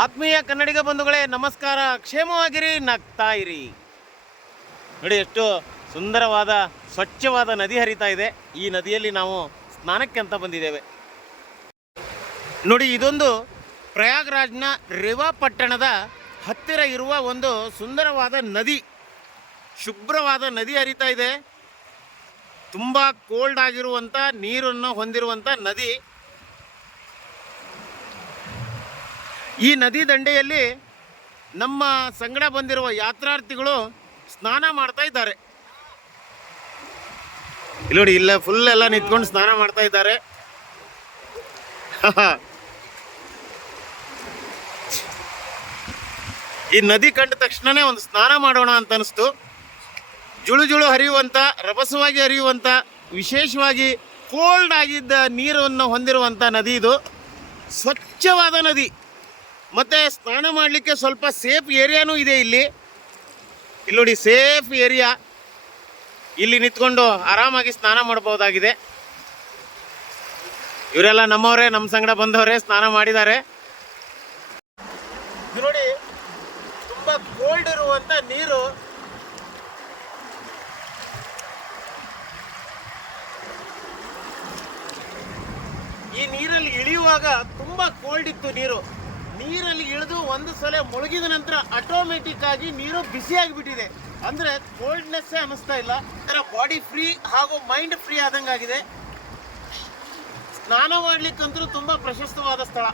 ಆತ್ಮೀಯ ಕನ್ನಡಿಗ ಬಂಧುಗಳೇ, ನಮಸ್ಕಾರ. ಕ್ಷೇಮವಾಗಿರಿ ನಗ್ತಾ ಇರಿ ನೋಡಿ, ಎಷ್ಟು ಸುಂದರವಾದ, ಸ್ವಚ್ಛವಾದ ನದಿ ಹರಿತಾ ಇದೆ. ಈ ನದಿಯಲ್ಲಿ ನಾವು ಸ್ನಾನಕ್ಕೆ ಅಂತ ಬಂದಿದ್ದೇವೆ. ನೋಡಿ, ಇದೊಂದು ಪ್ರಯಾಗ್ರಾಜ್ನ ರೇವಾ ಪಟ್ಟಣದ ಹತ್ತಿರ ಇರುವ ಒಂದು ಸುಂದರವಾದ ನದಿ. ಶುಭ್ರವಾದ ನದಿ ಹರಿತಾ ಇದೆ. ತುಂಬ ಕೋಲ್ಡ್ ಆಗಿರುವಂಥ ನೀರನ್ನು ಹೊಂದಿರುವಂಥ ನದಿ. ಈ ನದಿ ದಂಡೆಯಲ್ಲಿ ನಮ್ಮ ಸಂಗಡ ಬಂದಿರುವ ಯಾತ್ರಾರ್ಥಿಗಳು ಸ್ನಾನ ಮಾಡ್ತಾ ಇದ್ದಾರೆ. ಇಲ್ಲಿ ನೋಡಿ, ಇಲ್ಲ ಫುಲ್ ಎಲ್ಲ ನಿಂತ್ಕೊಂಡು ಸ್ನಾನ ಮಾಡ್ತಾ ಇದ್ದಾರೆ. ಈ ನದಿ ಕಂಡ ತಕ್ಷಣನೇ ಒಂದು ಸ್ನಾನ ಮಾಡೋಣ ಅಂತ ಅನಿಸ್ತು. ಜುಳು ಜುಳು ಹರಿಯುವಂಥ ರಭಸವಾಗಿ ಹರಿಯುವಂಥ ವಿಶೇಷವಾಗಿ ಕೋಲ್ಡ್ ಆಗಿದ್ದ ನೀರನ್ನು ಹೊಂದಿರುವಂಥ ನದಿ ಇದು. ಸ್ವಚ್ಛವಾದ ನದಿ. ಮತ್ತು ಸ್ನಾನ ಮಾಡಲಿಕ್ಕೆ ಸ್ವಲ್ಪ ಸೇಫ್ ಏರಿಯಾನೂ ಇದೆ ಇಲ್ಲಿ. ಇಲ್ಲಿ ನೋಡಿ ಸೇಫ್ ಏರಿಯಾ ಇಲ್ಲಿ ನಿಂತ್ಕೊಂಡು ಆರಾಮಾಗಿ ಸ್ನಾನ ಮಾಡ್ಬೋದಾಗಿದೆ. ಇವರೆಲ್ಲ ನಮ್ಮವರೇ ನಮ್ಮ ಸಂಗಡ ಬಂದವರೇ, ಸ್ನಾನ ಮಾಡಿದ್ದಾರೆ. ನೋಡಿ ತುಂಬ ಕೋಲ್ಡ್ ಇರುವಂತ ನೀರು. ಈ ನೀರಲ್ಲಿ ಇಳಿಯುವಾಗ ತುಂಬಾ ಕೋಲ್ಡ್ ಇತ್ತು ನೀರು. ನೀರಲ್ಲಿ ಇಳಿದು ಒಂದು ಸಲ ಮುಳುಗಿದ ನಂತರ ಆಟೋಮೆಟಿಕ್ ಆಗಿ ನೀರು ಬಿಸಿಯಾಗಿಬಿಟ್ಟಿದೆ ಅಂದರೆ ಅಂದ್ರೆ ಕೋಲ್ಡ್ನೆಸ್ ಅನಿಸ್ತಾ ಇಲ್ಲ. ಬಾಡಿ ಫ್ರೀ ಹಾಗೂ ಮೈಂಡ್ ಫ್ರೀ ಆದಂಗಾಗಿದೆ. ಸ್ನಾನ ಮಾಡ್ಲಿಕ್ಕಂತೂ ತುಂಬಾ ಪ್ರಶಸ್ತವಾದ ಸ್ಥಳ.